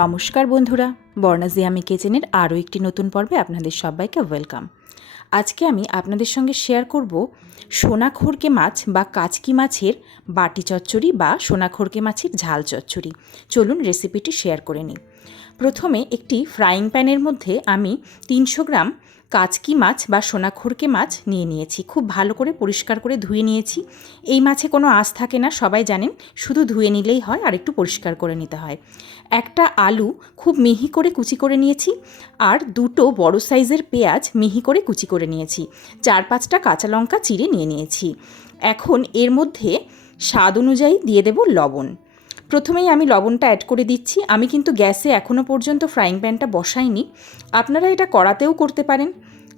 নমস্কার বন্ধুরা বর্ণাজি আমি কিচেনের আরও একটি নতুন পর্বে আপনাদের সবাইকে ওয়েলকাম। আজকে আমি আপনাদের সঙ্গে শেয়ার করব সোনাখড়কে মাছ বা কাচকি মাছের বাটি চচ্চড়ি বা সোনাখড়কে মাছের ঝাল চচ্চড়ি। চলুন রেসিপিটি শেয়ার করে নিই। প্রথমে একটি ফ্রাইং প্যানের মধ্যে আমি তিনশো গ্রাম কাচকি মাছ বা সোনাখড়কে মাছ নিয়ে নিয়েছি। খুব ভালো করে পরিষ্কার করে ধুয়ে নিয়েছি। এই মাছে কোনো আঁশ থাকে না, সবাই জানেন। শুধু ধুয়ে নিলেই হয় আর একটু পরিষ্কার করে নিতে হয়। একটা আলু খুব মিহি করে কুচি করে নিয়েছি আর দুটো বড় সাইজের পেঁয়াজ মিহি করে কুচি করে নিয়েছি। চার পাঁচটা কাঁচা লঙ্কা চিড়ে নিয়ে নিয়েছি। এখন এর মধ্যে স্বাদ অনুযায়ী দিয়ে দেব লবণ। প্রথমেই আমি লবণটা অ্যাড করে দিচ্ছি। আমি কিন্তু গ্যাসে এখনও পর্যন্ত ফ্রাইং প্যানটা বসাইনি। আপনারা এটা কড়াতেও করতে পারেন,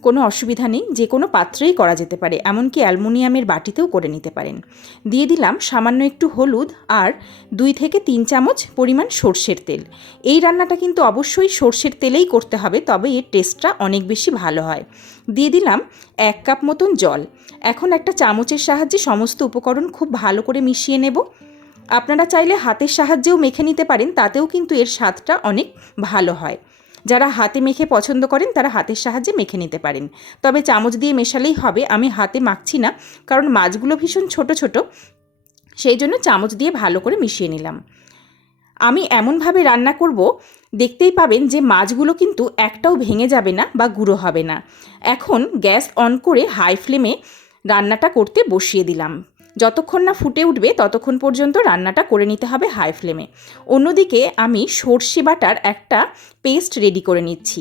কোনো অসুবিধা নেই, যে কোনো পাত্রেই করা যেতে পারে, এমনকি অ্যালমোনিয়ামের বাটিতেও করে নিতে পারেন। দিয়ে দিলাম সামান্য একটু হলুদ আর দুই থেকে তিন চামচ পরিমাণ সর্ষের তেল। এই রান্নাটা কিন্তু অবশ্যই সর্ষের তেলেই করতে হবে, তবে এর টেস্টটা অনেক বেশি ভালো হয়। দিয়ে দিলাম এক কাপ মতন জল। এখন একটা চামচের সাহায্যে সমস্ত উপকরণ খুব ভালো করে মিশিয়ে নেব। আপনারা চাইলে হাতের সাহায্যেও মেখে নিতে পারেন, তাতেও কিন্তু এর স্বাদটা অনেক ভালো হয়। যারা হাতে মেখে পছন্দ করেন, তারা হাতের সাহায্যে মেখে নিতে পারেন। তবে চামচ দিয়ে মেশালেই হবে, আমি হাতে মাখছি না, কারণ মাছগুলো ভীষণ ছোট ছোট, সেই জন্য চামচ দিয়ে ভালো করে মিশিয়ে নিলাম। আমি এমনভাবে রান্না করব, দেখতেই পাবেন যে মাছগুলো কিন্তু একটাও ভেঙে যাবে না বা গুঁড়ো হবে না। এখন গ্যাস অন করে হাই ফ্লেমে রান্নাটা করতে বসিয়ে দিলাম। যতক্ষণ না ফুটে উঠবে, ততক্ষণ পর্যন্ত রান্নাটা করে নিতে হবে হাই ফ্লেমে। অন্যদিকে আমি সর্ষে বাটার একটা পেস্ট রেডি করে নিচ্ছি।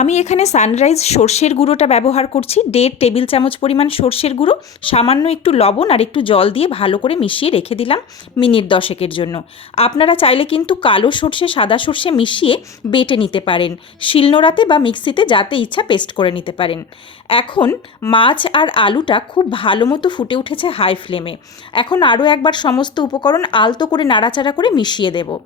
আমি এখানে সানরাইজ সর্ষের গুঁড়োটা ব্যবহার করছি। দেড় টেবিল চামচ পরিমাণ সর্ষের গুঁড়ো, সামান্য একটু লবণ আর একটু জল দিয়ে ভালো করে মিশিয়ে রেখে দিলাম মিনিট দশেকের জন্য। আপনারা চাইলে কিন্তু কালো সর্ষে, সাদা সর্ষে মিশিয়ে বেটে নিতে পারেন। শিলনোড়াতে বা মিক্সিতে যাতে ইচ্ছা পেস্ট করে নিতে পারেন। এখন মাছ আর আলুটা খুব ভালো মতো ফুটে উঠেছে হাই ফ্লেমে। এখন আরও একবার সমস্ত উপকরণ আলতো করে নাড়াচাড়া করে মিশিয়ে দেবো।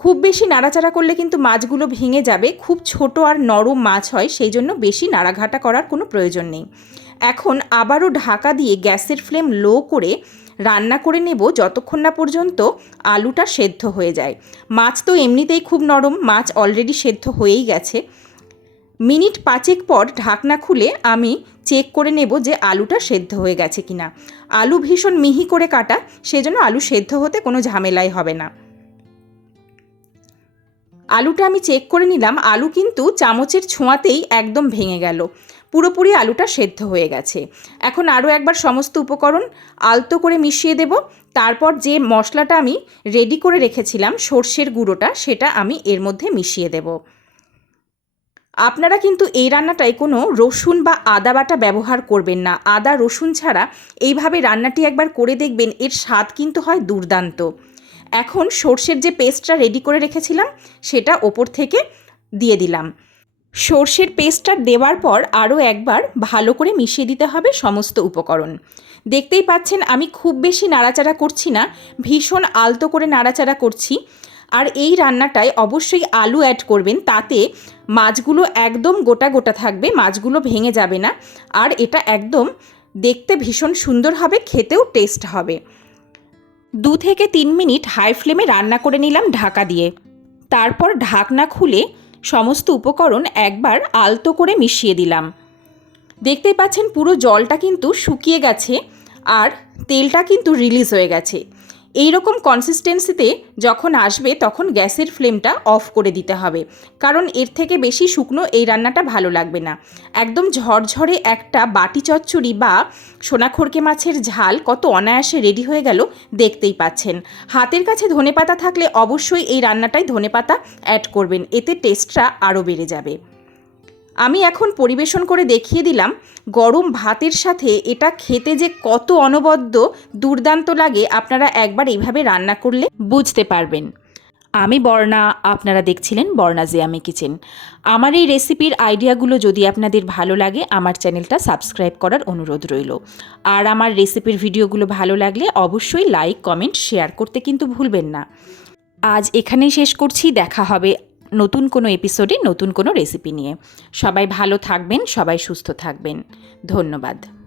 খুব বেশি নাড়াচাড়া করলে কিন্তু মাছগুলো ভেঙে যাবে। খুব ছোট আর নরম মাছ হয়, সেই জন্য বেশি নাড়াঘাটা করার কোনো প্রয়োজন নেই। এখন আবারও ঢাকা দিয়ে গ্যাসের ফ্লেম লো করে রান্না করে নেব যতক্ষণ না পর্যন্ত আলুটা সেদ্ধ হয়ে যায়। মাছ তো এমনিতেই খুব নরম, মাছ অলরেডি সেদ্ধ হয়েই গেছে। মিনিট পাঁচেক পর ঢাকনা খুলে আমি চেক করে নেব যে আলুটা সেদ্ধ হয়ে গেছে কিনা। আলু ভীষণ মিহি করে কাটা, সেজন্য আলু সেদ্ধ হতে কোনো ঝামেলাই হবে না। আলুটা আমি চেক করে নিলাম, আলু কিন্তু চামচের ছোঁয়াতেই একদম ভেঙে গেল। পুরোপুরি আলুটা সেদ্ধ হয়ে গেছে। এখন আরও একবার সমস্ত উপকরণ আলতো করে মিশিয়ে দেব। তারপর যে মশলাটা আমি রেডি করে রেখেছিলাম, সর্ষের গুঁড়োটা, সেটা আমি এর মধ্যে মিশিয়ে দেব। আপনারা কিন্তু এই রান্নাটায় কোনো রসুন বা আদা বাটা ব্যবহার করবেন না। আদা রসুন ছাড়া এইভাবে রান্নাটি একবার করে দেখবেন, এর স্বাদ কিন্তু হয় দুর্দান্ত। এখন সর্ষের যে পেস্টটা রেডি করে রেখেছিলাম, সেটা ওপর থেকে দিয়ে দিলাম। সর্ষের পেস্টটা দেওয়ার পর আরও একবার ভালো করে মিশিয়ে দিতে হবে সমস্ত উপকরণ। দেখতেই পাচ্ছেন, আমি খুব বেশি নাড়াচাড়া করছি না, ভীষণ আলতো করে নাড়াচাড়া করছি। আর এই রান্নাটায় অবশ্যই আলু অ্যাড করবেন, তাতে মাছগুলো একদম গোটা গোটা থাকবে, মাছগুলো ভেঙে যাবে না। আর এটা একদম দেখতে ভীষণ সুন্দর হবে, খেতেও টেস্ট হবে। দু থেকে তিন মিনিট হাই ফ্লেমে রান্না করে নিলাম ঢাকা দিয়ে। তারপর ঢাকনা খুলে সমস্ত উপকরণ একবার আলতো করে মিশিয়ে দিলাম। দেখতেই পাচ্ছেন পুরো জলটা কিন্তু শুকিয়ে গেছে আর তেলটা কিন্তু রিলিজ হয়ে গেছে। এই রকম কনসিস্টেন্সিতে যখন আসবে, তখন গ্যাসের ফ্লেমটা অফ করে দিতে হবে। কারণ এর থেকে বেশি শুকনো এই রান্নাটা ভালো লাগবে না। একদম ঝরঝরে একটা বাটি চচ্চড়ি বা সোনাখড়কে মাছের ঝাল কত অনায়াসে রেডি হয়ে গেল দেখতেই পাচ্ছেন। হাতের কাছে ধনেপাতা থাকলে অবশ্যই এই রান্নাটায় ধনেপাতা অ্যাড করবেন, এতে টেস্টটা আরও বেড়ে যাবে। আমি এখন পরিবেশন করে দেখিয়ে দিলাম, গরম ভাতের সাথে এটা খেতে যে কত অনবদ্য, দুর্দান্ত লাগে আপনারা একবার এইভাবে রান্না করলে বুঝতে পারবেন। আমি বর্ণা, আপনারা দেখছিলেন বর্ণা জিয়ামি কিচেন। আমার এই রেসিপির আইডিয়াগুলো যদি আপনাদের ভালো লাগে, আমার চ্যানেলটা সাবস্ক্রাইব করার অনুরোধ রইল। আর আমার রেসিপির ভিডিওগুলো ভালো লাগলে অবশ্যই লাইক, কমেন্ট, শেয়ার করতে কিন্তু ভুলবেন না। আজ এখানেই শেষ করছি, দেখা হবে নতুন কোনো এপিসোডে নতুন কোনো রেসিপি নিয়ে। সবাই ভালো থাকবেন সবাই সুস্থ থাকবেন। ধন্যবাদ।